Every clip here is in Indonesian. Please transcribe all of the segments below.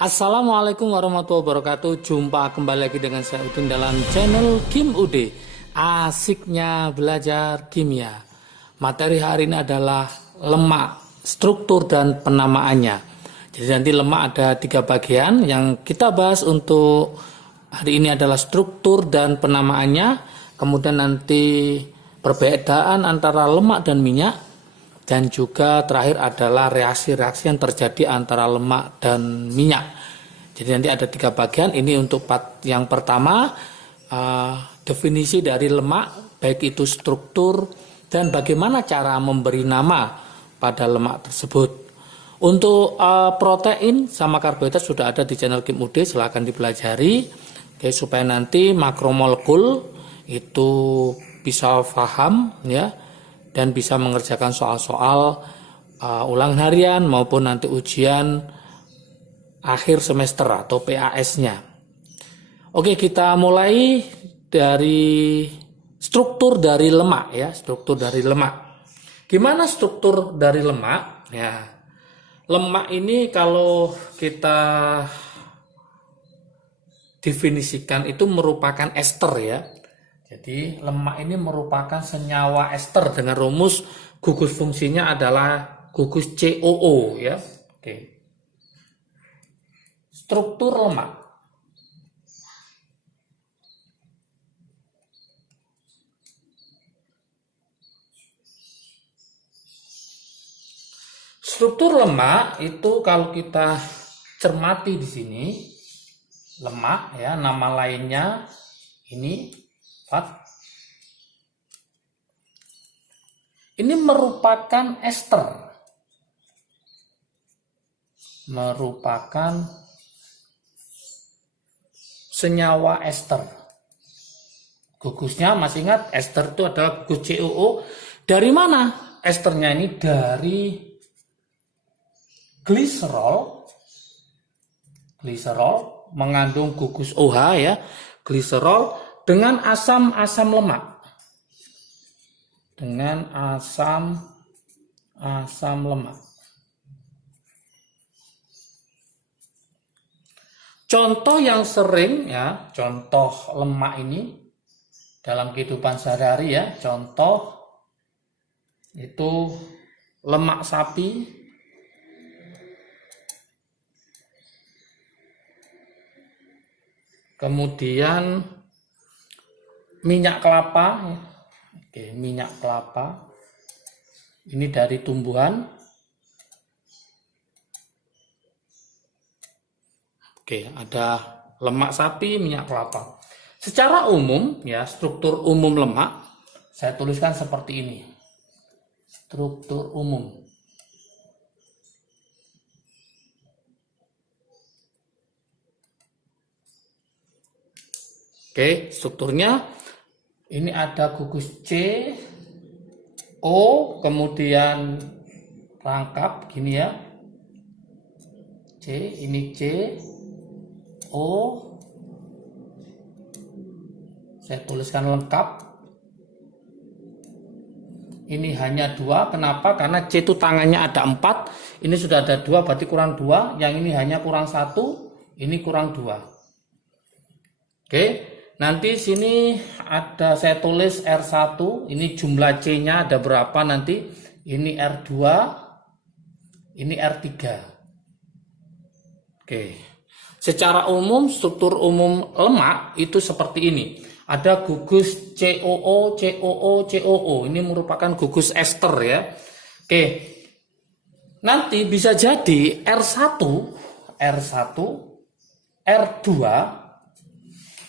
Assalamualaikum warahmatullahi wabarakatuh. Jumpa kembali lagi dengan saya Udin dalam channel Kim Ude. Asiknya belajar kimia. Materi hari ini adalah lemak, struktur dan penamaannya. Jadi nanti lemak ada 3 bagian. Yang kita bahas untuk hari ini adalah struktur dan penamaannya. Kemudian nanti perbedaan antara lemak dan minyak. Dan juga terakhir adalah reaksi-reaksi yang terjadi antara lemak dan minyak. Jadi nanti ada 3 bagian. Ini untuk yang pertama, definisi dari lemak, baik itu struktur dan bagaimana cara memberi nama pada lemak tersebut. Untuk protein sama karbohidrat sudah ada di channel Kim Ude, silahkan dipelajari. Oke, supaya nanti makromolekul itu bisa paham ya. Dan bisa mengerjakan soal-soal ulangan harian maupun nanti ujian akhir semester atau PAS-nya. Oke, kita mulai dari struktur dari lemak ya, struktur dari lemak. Gimana struktur dari lemak? Ya, lemak ini kalau kita definisikan itu merupakan ester ya. Jadi lemak ini merupakan senyawa ester dengan rumus gugus fungsinya adalah gugus COO ya. Oke. Struktur lemak. Struktur lemak itu kalau kita cermati di sini lemak ya, nama lainnya ini ini merupakan ester, merupakan senyawa ester. Gugusnya masih ingat, ester itu adalah gugus COO. Dari mana esternya ini? Dari gliserol. Gliserol mengandung gugus OH ya, gliserol dengan asam lemak, dengan asam lemak. Contoh yang sering ya, contoh lemak ini dalam kehidupan sehari-hari ya, contoh itu lemak sapi, kemudian minyak kelapa. Oke, minyak kelapa ini dari tumbuhan. Oke, ada lemak sapi, minyak kelapa. Secara umum ya, struktur umum lemak saya tuliskan seperti ini. Struktur umum. Oke, strukturnya ini ada gugus C, O, kemudian rangkap gini ya. C, ini C, O. Saya tuliskan lengkap. Ini hanya 2, kenapa? Karena C itu tangannya ada 4, ini sudah ada 2, berarti kurang 2. Yang ini hanya kurang 1, ini kurang 2. Oke. Nanti sini ada saya tulis R1, ini jumlah C-nya ada berapa nanti. Ini R2, ini R3. Oke. Secara umum struktur umum lemak itu seperti ini. Ada gugus COO, COO, COO. Ini merupakan gugus ester ya. Oke. Nanti bisa jadi R1, R1, R2,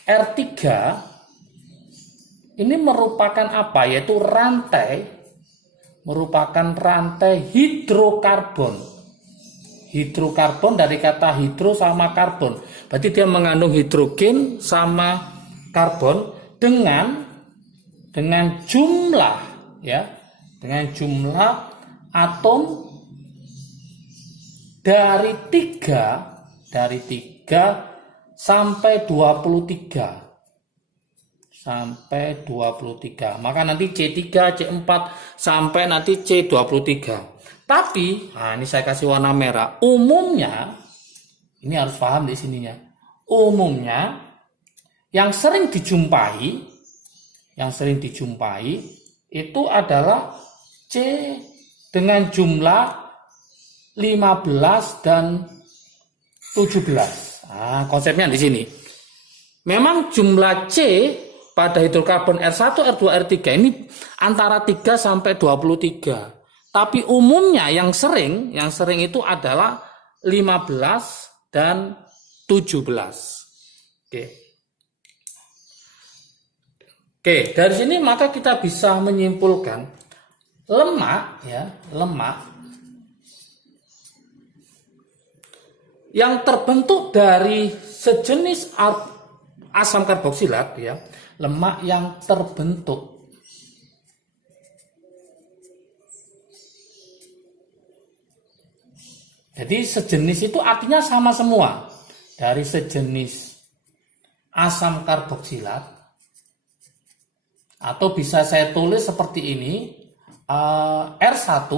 R3 ini merupakan apa? Yaitu merupakan rantai hidrokarbon. Hidrokarbon dari kata hidro sama karbon. Berarti dia mengandung hidrogen sama karbon dengan jumlah ya, dengan jumlah atom dari 3 sampai 23. Maka nanti C3, C4 sampai nanti C23. Tapi, nah ini saya kasih warna merah. Umumnya Ini harus paham di sininya. Umumnya yang sering dijumpai itu adalah C dengan jumlah 15 dan 17. Nah, konsepnya di sini. Memang jumlah C pada hidrokarbon R1, R2, R3 ini antara 3 sampai 23. Tapi umumnya yang sering itu adalah 15 dan 17. Oke, dari sini maka kita bisa menyimpulkan lemak yang terbentuk dari sejenis asam karboksilat ya, lemak yang terbentuk jadi sejenis itu artinya sama semua, dari sejenis asam karboksilat, atau bisa saya tulis seperti ini, R1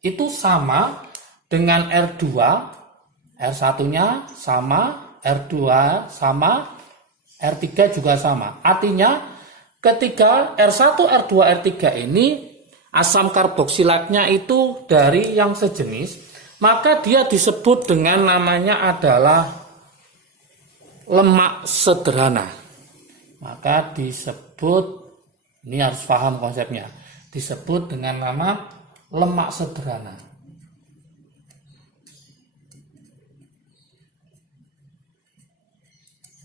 itu sama dengan R2, R1-nya sama, R2 sama, R3 juga sama. Artinya ketika R1, R2, R3 ini asam karboksilatnya itu dari yang sejenis, maka dia disebut dengan namanya adalah lemak sederhana. Maka disebut, ini harus paham konsepnya, disebut dengan nama lemak sederhana.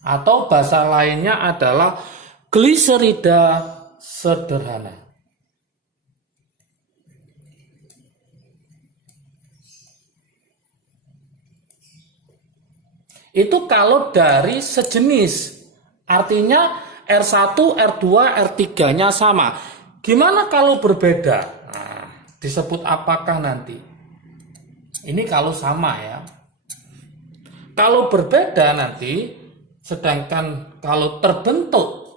Atau bahasa lainnya adalah gliserida sederhana. Itu kalau dari sejenis, artinya R1, R2, R3-nya sama. Gimana kalau berbeda? Nah, disebut apakah nanti? Ini kalau sama ya. Kalau berbeda nanti, sedangkan kalau terbentuk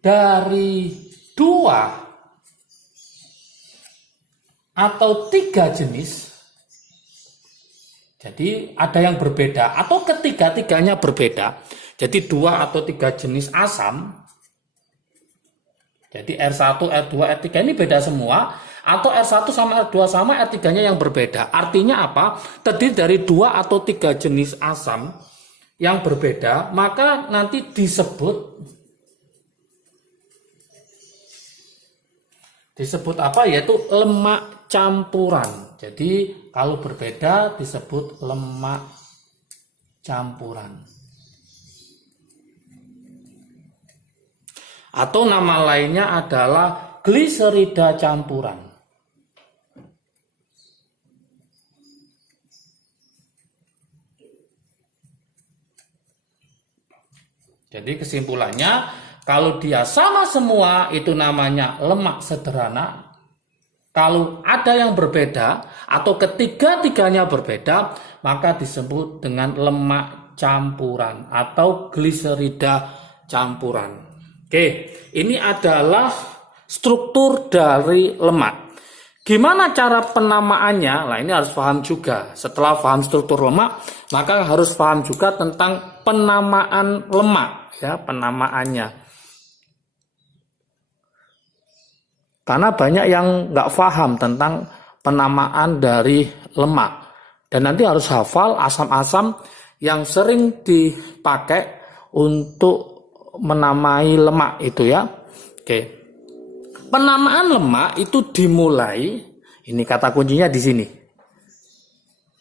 dari 2 atau 3 jenis, jadi ada yang berbeda atau ketiga-tiganya berbeda, jadi 2 atau 3 jenis asam, jadi R1, R2, R3 ini beda semua, atau R1 sama R2 sama, R3-nya yang berbeda. Artinya apa? Terdiri dari 2 atau 3 jenis asam yang berbeda, maka nanti disebut apa? Yaitu lemak campuran. Jadi kalau berbeda disebut lemak campuran. Atau nama lainnya adalah gliserida campuran. Jadi kesimpulannya, kalau dia sama semua itu namanya lemak sederhana. Kalau ada yang berbeda atau ketiga-tiganya berbeda, maka disebut dengan lemak campuran atau gliserida campuran. Oke, ini adalah struktur dari lemak. Gimana cara penamaannya? Nah, ini harus paham juga. Setelah paham struktur lemak, maka harus paham juga tentang penamaan lemak, ya, penamaannya. Karena banyak yang nggak paham tentang penamaan dari lemak. Dan nanti harus hafal asam-asam yang sering dipakai untuk menamai lemak itu ya. Oke. Penamaan lemak itu dimulai, ini kata kuncinya di sini.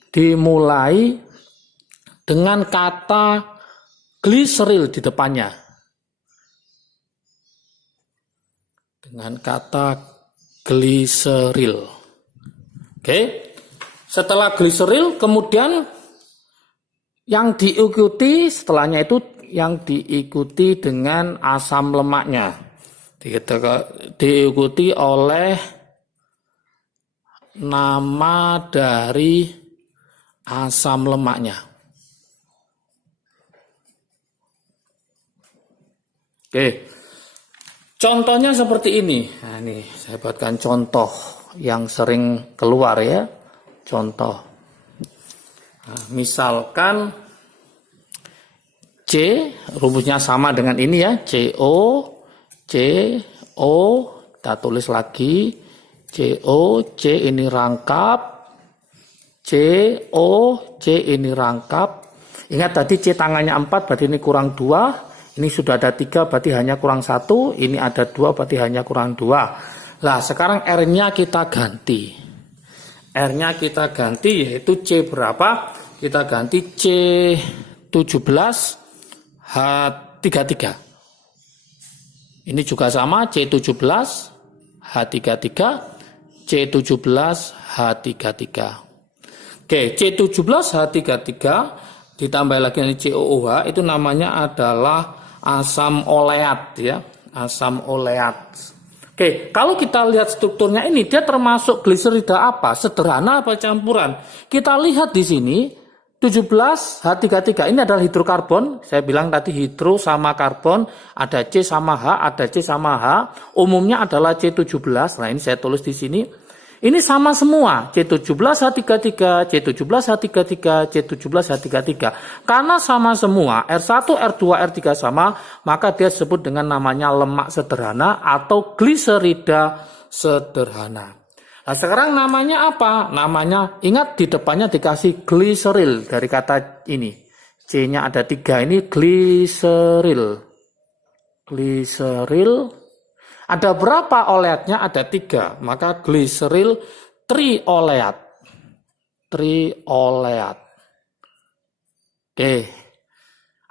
Dimulai dengan kata gliseril di depannya. Dengan kata gliseril. Oke. Setelah gliseril kemudian yang diikuti setelahnya itu yang diikuti dengan asam lemaknya. Diikuti oleh nama dari asam lemaknya. Oke. Contohnya seperti ini. Nah, ini saya buatkan contoh yang sering keluar ya. Contoh. Nah, misalkan C rumusnya sama dengan ini ya. CO, kita tulis lagi. CO, C ini rangkap. CO, C ini rangkap. Ingat tadi C tangannya 4 berarti ini kurang 2. Ini sudah ada 3 berarti hanya kurang 1. Ini ada 2 berarti hanya kurang 2. Nah sekarang R-nya kita ganti. R-nya kita ganti yaitu C berapa? Kita ganti C17 H33. Ini juga sama C17 H33, C17 H33. Oke, C17 H33 ditambah lagi dengan COOH itu namanya adalah asam oleat ya, asam oleat. Oke, kalau kita lihat strukturnya ini dia termasuk gliserida apa? Sederhana apa campuran? Kita lihat di sini 17H33 ini adalah hidrokarbon. Saya bilang tadi hidro sama karbon, ada C sama H, ada C sama H. Umumnya adalah C17. Nah, ini saya tulis di sini. Ini sama semua, C17H33, C17H33, C17H33. Karena sama semua, R1, R2, R3 sama, maka dia disebut dengan namanya lemak sederhana atau gliserida sederhana. Nah sekarang namanya apa? Namanya, ingat di depannya dikasih gliseril dari kata ini. C-nya ada 3 ini gliseril. Gliseril. Ada berapa oleatnya? Ada 3. Maka gliseril trioleat. Trioleat. Oke.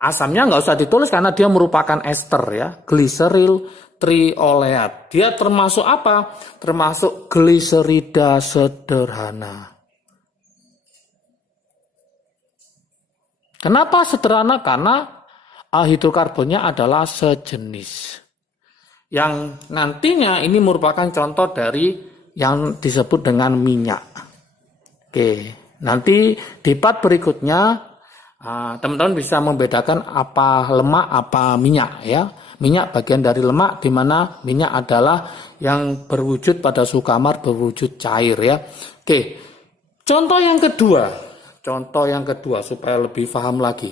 Asamnya nggak usah ditulis karena dia merupakan ester ya. Gliseril trioleat. Dia termasuk apa? Termasuk gliserida sederhana. Kenapa sederhana? Karena hidrokarbonnya adalah sejenis. Yang nantinya ini merupakan contoh dari yang disebut dengan minyak. Oke, nanti di part berikutnya teman-teman bisa membedakan apa lemak, apa minyak ya. Minyak bagian dari lemak, di mana minyak adalah yang berwujud pada suhu kamar, berwujud cair ya. Oke, contoh yang kedua. Contoh yang kedua supaya lebih paham lagi.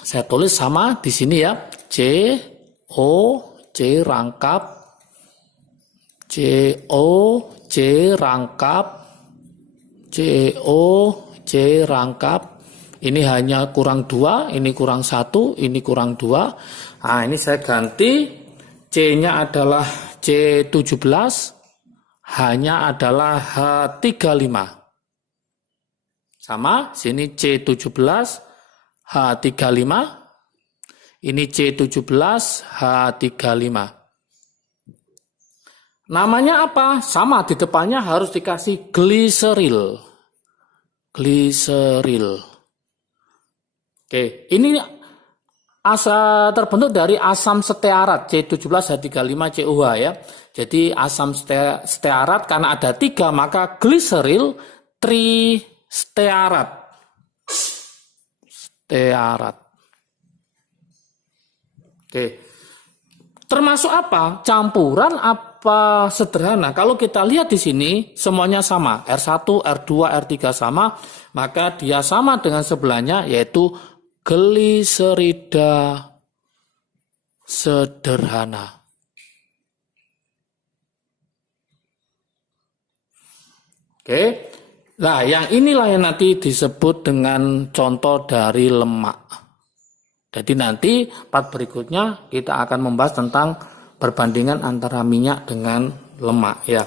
Saya tulis sama di sini ya. CO, C rangkap. CO, C rangkap. CO, C rangkap. Ini hanya kurang 2, ini kurang 1, ini kurang 2. Nah ini saya ganti, C-nya adalah C17, H-nya adalah H35. Sama, sini C17, H35, ini C17, H35. Namanya apa? Sama, di depannya harus dikasih gliseril. Gliseril. Oke, ini terbentuk dari asam stearat C17H35COH ya. Jadi asam stearat karena ada 3 maka gliseril tristearat. Stearat. Oke. Termasuk apa? Campuran apa sederhana? Kalau kita lihat di sini semuanya sama. R1, R2, R3 sama, maka dia sama dengan sebelahnya yaitu gliserida sederhana. Oke. Nah, yang inilah yang nanti disebut dengan contoh dari lemak. Jadi nanti part berikutnya kita akan membahas tentang perbandingan antara minyak dengan lemak ya.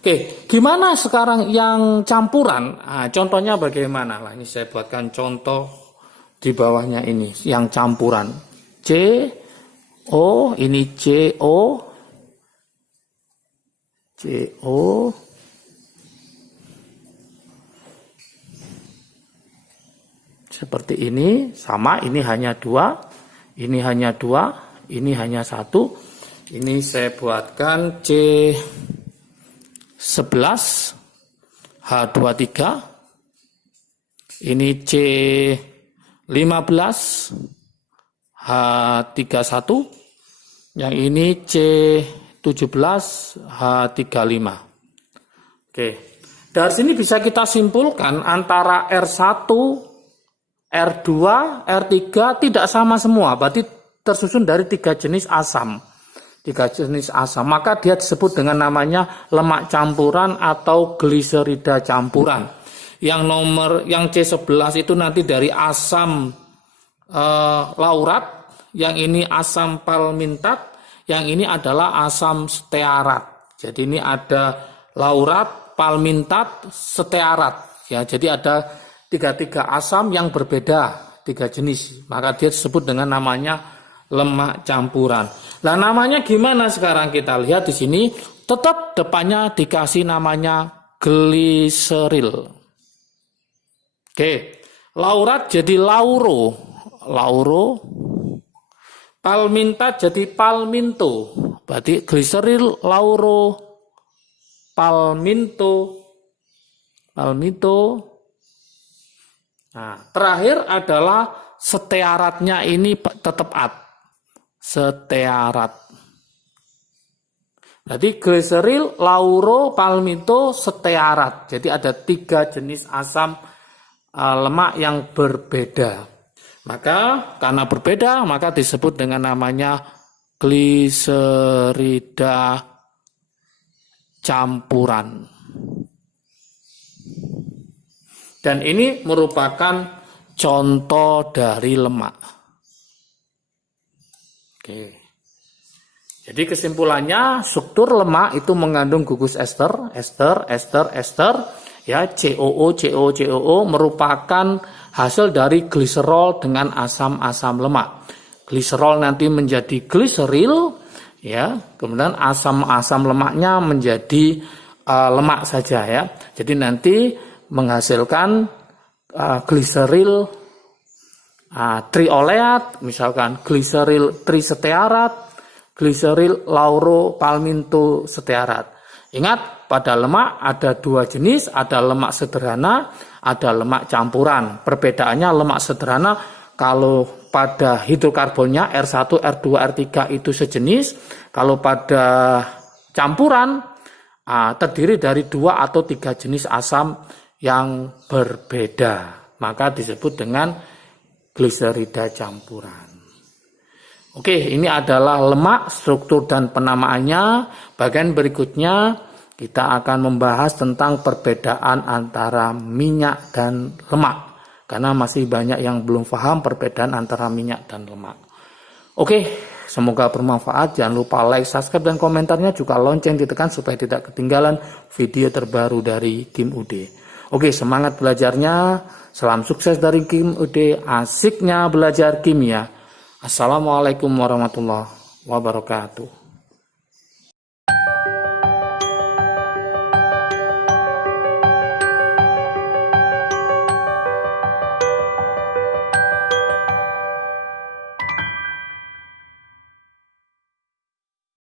Oke, gimana sekarang yang campuran? Nah, contohnya bagaimana? Lah ini saya buatkan contoh di bawahnya ini yang campuran. CO, ini CO. CO. Seperti ini, sama, ini hanya 2, ini hanya 2, ini hanya 1. Ini saya buatkan C11 H23. Ini C15 H31. Yang ini C17 H35. Oke. Dari sini bisa kita simpulkan antara R1, R2, R3 tidak sama semua. Berarti tersusun dari 3 jenis asam. 3 jenis asam. Maka dia disebut dengan namanya lemak campuran atau gliserida campuran. Yang C11 itu nanti dari asam laurat, yang ini asam palmitat, yang ini adalah asam stearat. Jadi ini ada laurat, palmitat, stearat. Ya, jadi ada 3 asam yang berbeda, 3 jenis. Maka dia disebut dengan namanya lemak campuran. Nah, namanya gimana sekarang kita lihat di sini, tetap depannya dikasih namanya gliseril. Oke, laurat jadi lauro, palmitat jadi palminto, berarti gliseril, lauro, palminto. Nah, terakhir adalah stearatnya ini tetap stearat. Jadi gliseril, lauro, palminto, stearat. Jadi ada 3 jenis asam lemak yang berbeda. Maka karena berbeda, maka disebut dengan namanya gliserida campuran. Dan ini merupakan contoh dari lemak. Oke. Jadi kesimpulannya, struktur lemak itu mengandung gugus ester, ya, COO merupakan hasil dari gliserol dengan asam-asam lemak. Gliserol nanti menjadi gliseril, ya, kemudian asam-asam lemaknya menjadi lemak saja, ya. Jadi nanti menghasilkan gliseril trioleat, misalkan gliseril tristearat, gliseril lauro palminto stearat. Ingat, pada lemak ada 2 jenis, ada lemak sederhana, ada lemak campuran. Perbedaannya lemak sederhana, kalau pada hidrokarbonnya R1, R2, R3 itu sejenis, kalau pada campuran terdiri dari 2 atau 3 jenis asam yang berbeda. Maka disebut dengan gliserida campuran. Oke, ini adalah lemak, struktur dan penamaannya. Bagian berikutnya kita akan membahas tentang perbedaan antara minyak dan lemak. Karena masih banyak yang belum paham perbedaan antara minyak dan lemak. Oke, semoga bermanfaat. Jangan lupa like, subscribe, dan komentarnya. Juga lonceng ditekan supaya tidak ketinggalan video terbaru dari Kim UD. Oke, semangat belajarnya. Salam sukses dari Kim UD. Asiknya belajar kimia. Assalamualaikum warahmatullahi wabarakatuh.